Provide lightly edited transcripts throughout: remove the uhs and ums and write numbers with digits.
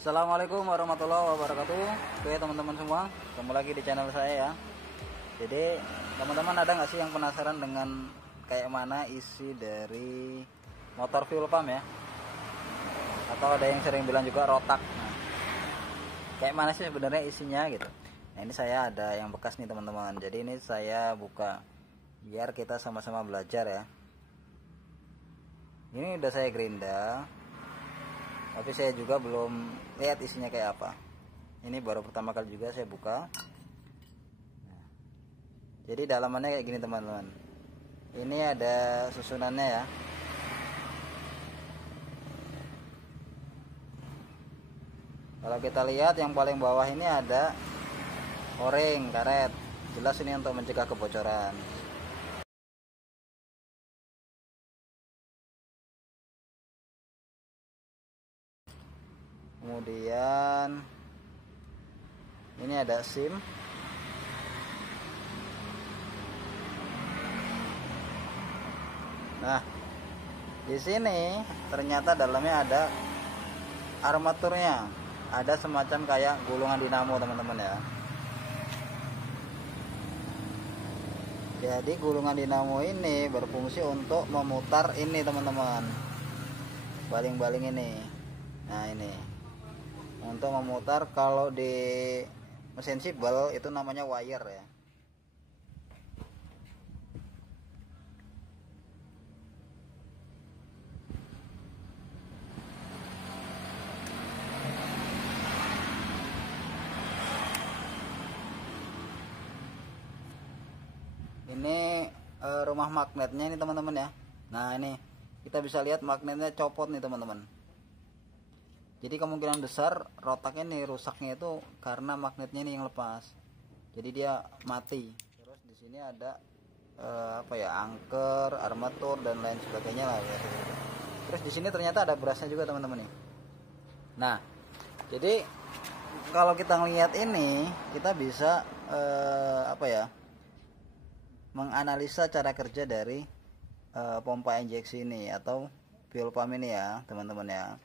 Assalamualaikum warahmatullahi wabarakatuh. Oke teman-teman semua, ketemu lagi di channel saya ya. Jadi teman-teman ada nggak sih yang penasaran dengan kayak mana isi dari motor fuel pump ya? Atau ada yang sering bilang juga rotak. Nah, kayak mana sih sebenarnya isinya gitu? Nah ini saya ada yang bekas nih teman-teman. Jadi ini saya buka biar kita sama-sama belajar ya. Ini udah saya gerinda, tapi saya juga belum lihat isinya kayak apa. Ini baru pertama kali juga saya buka. Nah, jadi dalamannya kayak gini teman-teman. Ini ada susunannya ya. Kalau kita lihat yang paling bawah ini ada o-ring karet. Jelas ini untuk mencegah kebocoran. Kemudian ini ada SIM. Nah, di sini ternyata dalamnya ada armaturnya. Ada semacam kayak gulungan dinamo teman-teman ya. Jadi gulungan dinamo ini berfungsi untuk memutar ini teman-teman. Baling-baling ini. Nah, ini. Untuk memutar, kalau di mesin sibel itu namanya wire ya. Ini rumah magnetnya ini teman-teman ya. Nah ini kita bisa lihat magnetnya copot nih teman-teman. Jadi kemungkinan besar rotaknya nih rusaknya itu karena magnetnya ini yang lepas. Jadi dia mati. Terus di sini ada apa ya, angker, armatur dan lain sebagainya lah ya. Terus di sini ternyata ada berasnya juga teman-teman nih. Nah, jadi kalau kita ngelihat ini kita bisa apa ya, menganalisa cara kerja dari pompa injeksi ini atau fuel pump ini ya teman-teman ya.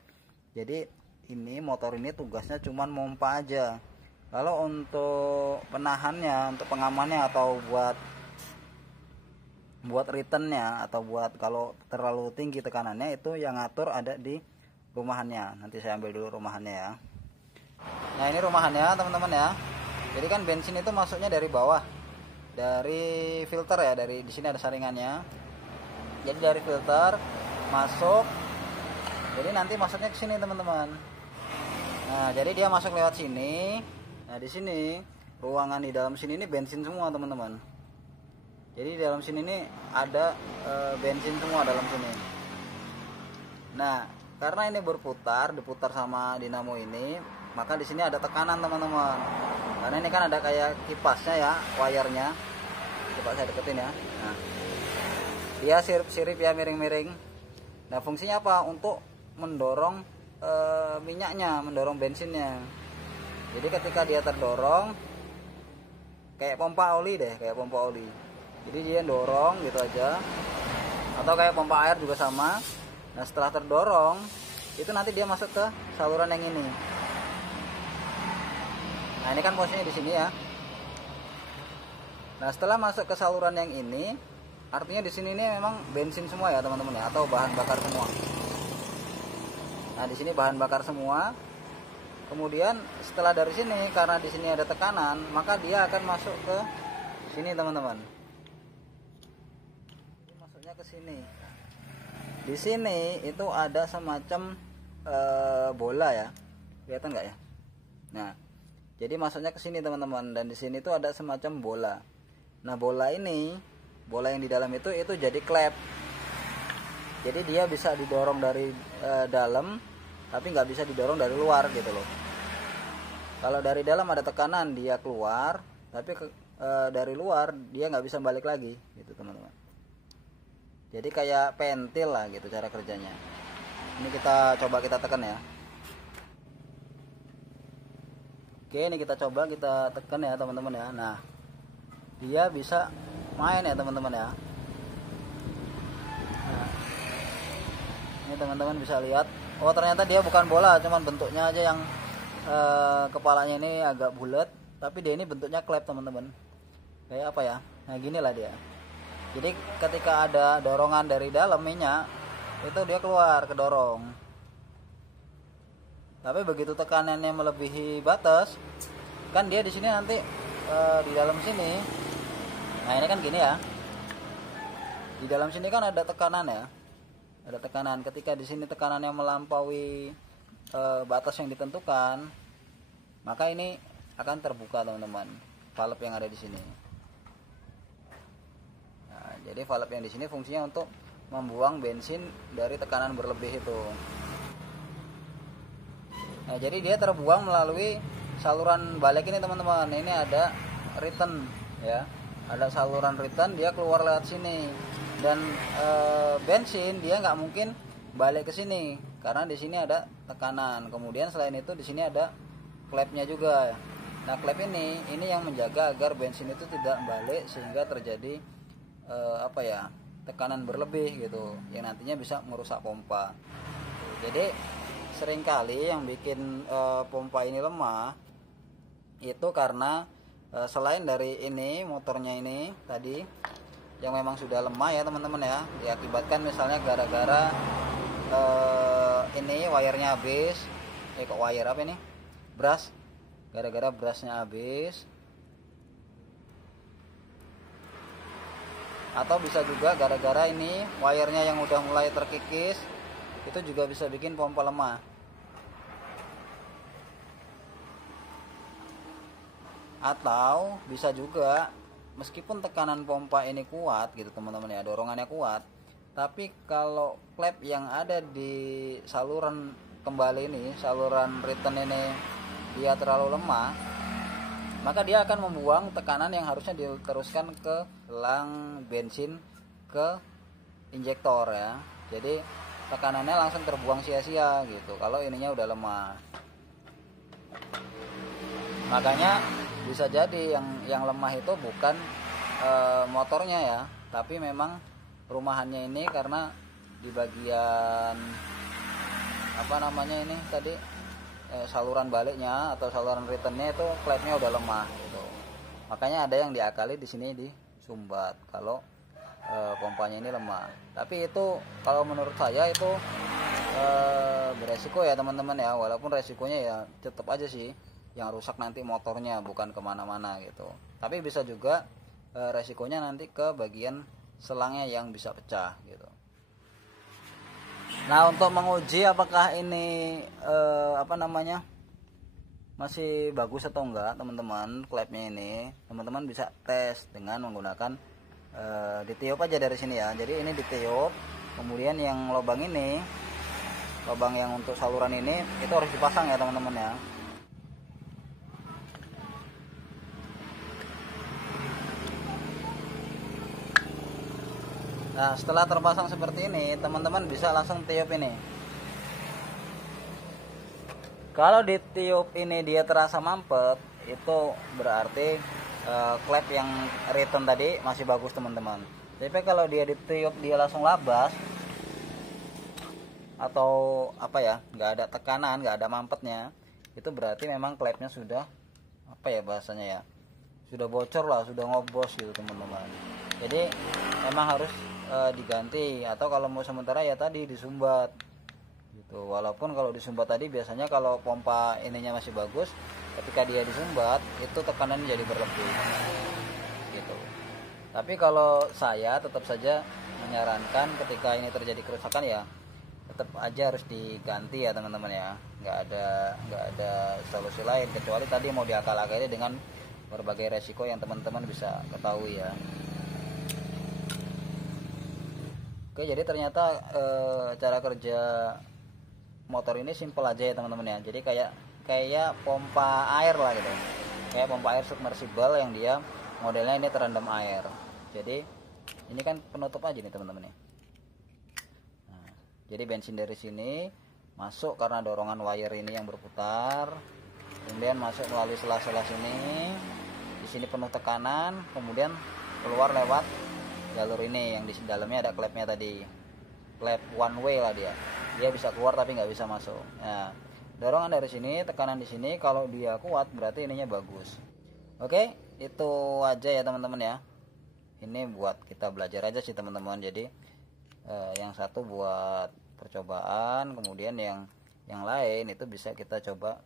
Jadi ini motor ini tugasnya cuman pompa aja. Kalau untuk penahannya, untuk pengamannya atau buat returnnya atau buat kalau terlalu tinggi tekanannya itu yang ngatur ada di rumahannya. Nanti saya ambil dulu rumahannya ya. Nah ini rumahannya teman-teman ya. Jadi kan bensin itu masuknya dari bawah, dari filter ya, dari di sini ada saringannya. Jadi dari filter masuk, jadi nanti masuknya ke sini teman-teman. Nah jadi dia masuk lewat sini. Nah di sini ruangan di dalam sini ini bensin semua teman-teman. Jadi di dalam sini ini ada bensin semua dalam sini. Nah karena ini berputar, diputar sama dinamo ini, maka di sini ada tekanan teman-teman. Karena ini kan ada kayak kipasnya ya, wayarnya. Coba saya deketin ya. Nah, dia sirip-sirip ya, miring-miring. Nah fungsinya apa? Untuk mendorong minyaknya, mendorong bensinnya. Jadi ketika dia terdorong, kayak pompa oli deh, kayak pompa oli. Jadi dia dorong gitu aja. Atau kayak pompa air juga sama. Nah setelah terdorong, itu nanti dia masuk ke saluran yang ini. Nah ini kan posisinya di sini ya. Nah setelah masuk ke saluran yang ini, artinya di sini ini memang bensin semua ya teman-teman ya, atau bahan bakar semua. Nah di sini bahan bakar semua. Kemudian setelah dari sini, karena di sini ada tekanan, maka dia akan masuk ke sini teman-teman. Masuknya ke sini. Di sini itu ada semacam bola ya, kelihatan nggak ya? Nah jadi masuknya ke sini teman-teman, dan di sini tuh ada semacam bola. Nah bola ini, bola yang di dalam itu jadi klep. Jadi dia bisa didorong dari dalam, tapi nggak bisa didorong dari luar gitu loh. Kalau dari dalam ada tekanan dia keluar, tapi dari luar dia nggak bisa balik lagi gitu teman-teman. Jadi kayak pentil lah gitu cara kerjanya. Ini kita coba kita tekan ya. Oke, ini kita coba kita tekan ya teman-teman ya. Nah dia bisa main ya teman-teman ya. Nah, ini teman-teman bisa lihat, oh ternyata dia bukan bola, cuman bentuknya aja yang kepalanya ini agak bulat, tapi dia ini bentuknya klep teman-teman, kayak apa ya, nah gini lah dia. Jadi ketika ada dorongan dari dalam minyak itu dia keluar kedorong, tapi begitu tekanannya melebihi batas kan dia di sini nanti di dalam sini, nah ini kan gini ya, di dalam sini kan ada tekanan ya, ada tekanan. Ketika di sini tekanannya melampaui batas yang ditentukan, maka ini akan terbuka teman-teman, valve yang ada di sini. Nah, jadi valve yang di sini fungsinya untuk membuang bensin dari tekanan berlebih itu. Nah, jadi dia terbuang melalui saluran balik ini teman-teman. Ini ada return ya, ada saluran return, dia keluar lewat sini. Dan bensin dia nggak mungkin balik ke sini karena di sini ada tekanan. Kemudian selain itu di sini ada klepnya juga. Nah, klep ini yang menjaga agar bensin itu tidak balik sehingga terjadi apa ya, tekanan berlebih gitu yang nantinya bisa merusak pompa. Jadi seringkali yang bikin pompa ini lemah itu karena selain dari ini motornya ini tadi yang memang sudah lemah ya teman-teman ya, diakibatkan misalnya gara-gara ini wirenya habis, kok wire apa ini, brush, gara-gara brushnya habis, atau bisa juga gara-gara ini wirenya yang udah mulai terkikis, itu juga bisa bikin pompa lemah. Atau bisa juga meskipun tekanan pompa ini kuat gitu teman-teman ya, dorongannya kuat, tapi kalau klep yang ada di saluran kembali ini, saluran return ini dia terlalu lemah, maka dia akan membuang tekanan yang harusnya diteruskan ke selang bensin ke injektor ya. Jadi tekanannya langsung terbuang sia-sia gitu kalau ininya udah lemah. Makanya bisa jadi yang lemah itu bukan motornya ya, tapi memang rumahannya ini, karena di bagian apa namanya ini tadi saluran baliknya atau saluran returnnya itu klepnya udah lemah gitu. Makanya ada yang diakali di sini disumbat kalau pompanya ini lemah. Tapi itu kalau menurut saya itu beresiko ya teman-teman ya, walaupun resikonya ya tetap aja sih yang rusak nanti motornya, bukan kemana-mana gitu. Tapi bisa juga resikonya nanti ke bagian selangnya yang bisa pecah gitu. Nah, untuk menguji apakah ini apa namanya masih bagus atau enggak teman-teman, klepnya ini teman-teman bisa tes dengan menggunakan ditiup aja dari sini ya. Jadi ini ditiup, kemudian yang lubang ini, lubang yang untuk saluran ini itu harus dipasang ya teman-teman ya. Nah, setelah terpasang seperti ini, teman-teman bisa langsung tiup ini. Kalau ditiup ini dia terasa mampet, itu berarti klep yang return tadi masih bagus teman-teman. Tapi kalau dia ditiup dia langsung labas atau apa ya, nggak ada tekanan, nggak ada mampetnya, itu berarti memang klepnya sudah apa ya bahasanya ya, sudah bocor lah, sudah ngobos gitu teman-teman. Jadi memang harus diganti, atau kalau mau sementara ya tadi disumbat gitu. Walaupun kalau disumbat tadi biasanya kalau pompa ininya masih bagus, ketika dia disumbat itu tekanan jadi berlebih gitu. Tapi kalau saya tetap saja menyarankan ketika ini terjadi kerusakan ya tetap aja harus diganti ya teman-teman ya. Nggak ada solusi lain kecuali tadi mau diakal-akali dengan berbagai resiko yang teman-teman bisa ketahui ya. Oke, jadi ternyata cara kerja motor ini simpel aja ya teman-teman ya. Jadi kayak pompa air lah gitu, kayak pompa air submersible yang dia modelnya ini terendam air. Jadi ini kan penutup aja nih teman-teman ya. Nah, jadi bensin dari sini masuk karena dorongan wire ini yang berputar, kemudian masuk melalui sela-sela sini, di sini penuh tekanan, kemudian keluar lewat jalur ini yang di dalamnya ada klepnya tadi, klep one way lah dia bisa keluar tapi nggak bisa masuk. Nah, dorongan dari sini, tekanan di sini. Kalau dia kuat berarti ininya bagus. Oke, itu aja ya teman-teman ya. Ini buat kita belajar aja sih teman-teman. Jadi yang satu buat percobaan, kemudian yang lain itu bisa kita coba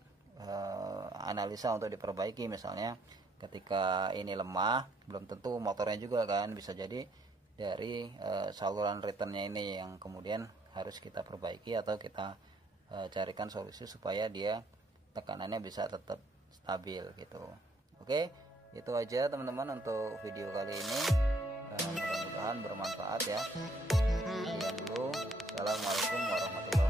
analisa untuk diperbaiki. Misalnya ketika ini lemah, belum tentu motornya juga kan, bisa jadi dari saluran returnnya ini yang kemudian harus kita perbaiki atau kita carikan solusi supaya dia tekanannya bisa tetap stabil gitu. Oke, itu aja teman-teman untuk video kali ini. Mudah-mudahan bermanfaat ya. Sekian dulu. Assalamualaikum warahmatullahi wabarakatuh.